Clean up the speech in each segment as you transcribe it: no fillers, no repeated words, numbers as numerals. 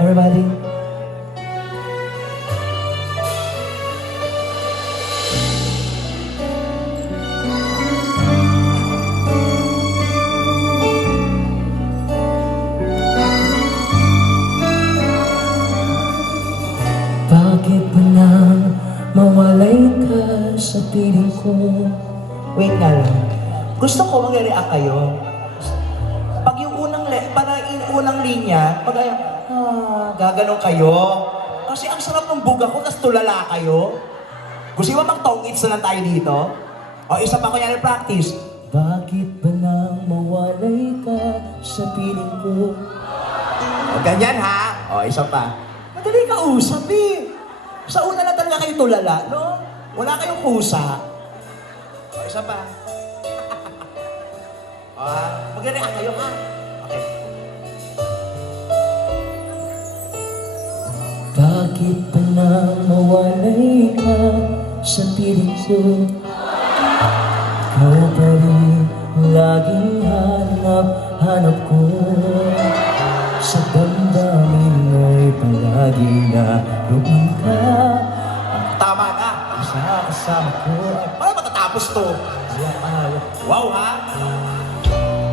Everybody. Bakit ba nang mawalay ka sa piling ko? Wait nga lang. Gusto ko mag-react kayo. Pag yung unang linya, pag gaganong kayo. Kasi ang sarap ng buga ko, tas tulala kayo. Gusto mo mag-tong-its na lang tayo dito? O isa pa ko yan practice. Bakit ba nang mawalay ka sa piling ko? O ganyan ha. O isa pa. Madali ka usap eh. Sa una lang talaga kayo tulala, no? Wala kayong kusa. O isa pa. Mag-react kayo ha. Okay. Bakit ba nang mawalay ka sa piling ko? Ikaw pa rin laging hanap ko. Sa damdamin mo'y palagi naroon ka. Tama na. Kasama ko. Paano matatapos to? Wow ha?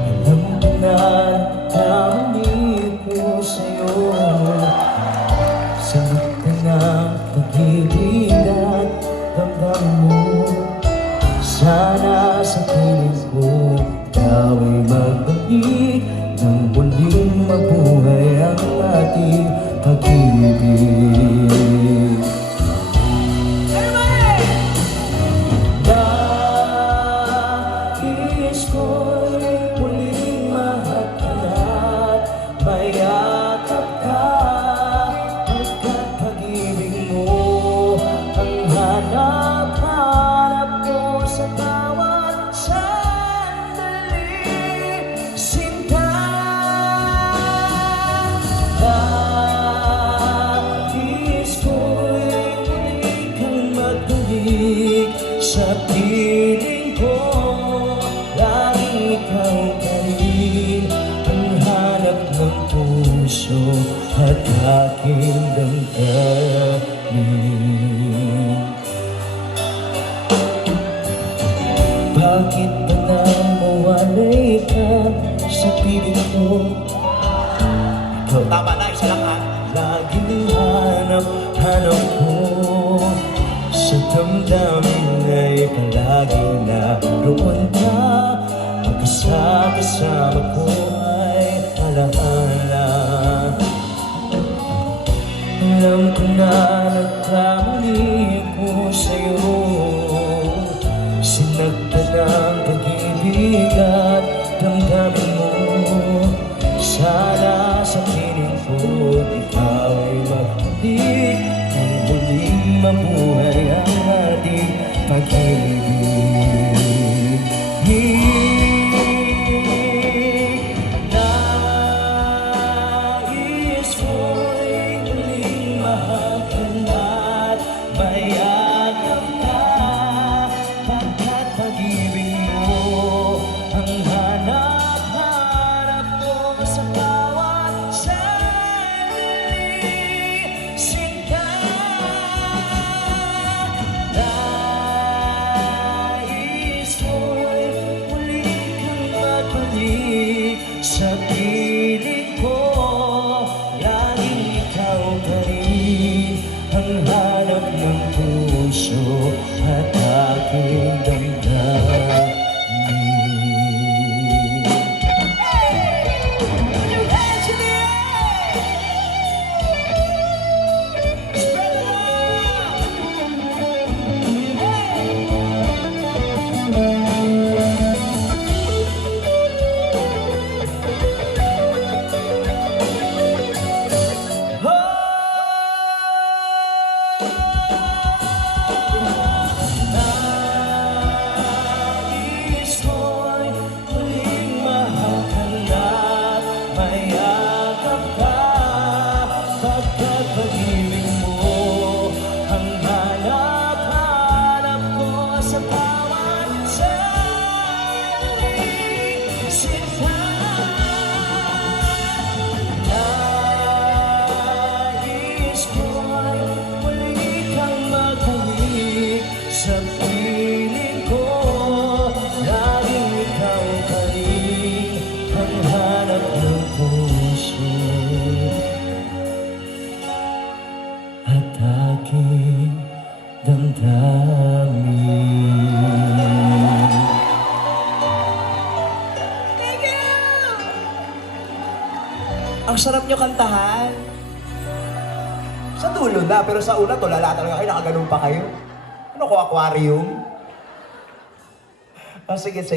Alam ko na nagkamali ko sa'yo. Sagot ka ng pag-ibig at damdamin mo. Sana sa piling ko ikaw ay magbalik nang muling mabuhay ang ating pag-ibig. Nais ko'y muling mahagkan at mayakap ka. Pagkat pag-ibig mo ang hanap-hanap ko sa bawat sandali. Sinta, nais ko'y muli kang magbalik sa piling ko. Lagi ikaw pa rin ang hanap ng puso at aking damdamin. Bakit ba nang mawalay ka sa piling ko? Tama na, isa lang ha. Laging hanap ko. Sa damdamin ay palagi naroon ka. Magkasama ko ay alaala. Alam ko na nagkamali ko sa'yo. Sinagtan ang pag-ibig at damdamin mo. Sana sa piling ko ikaw ay magbalik nang muling mabuhay ang ating pag-ibig. Nais ko'y muling mahagkan at mayakap ka. Pagkat pag-ibig mo ang hanap-hanap ko sa bawat sandali. Sinta, nais ko'y muli kang magbalik sa piling ko. Laging ikaw pa rin ang hanap ng puso at aking damdamin. Ang sarap nyo kantahan. Sa dulo na, pero sa una, tulala talaga kayo, nakaganon pa kayo. Ano ko, aquarium? Sige, sige.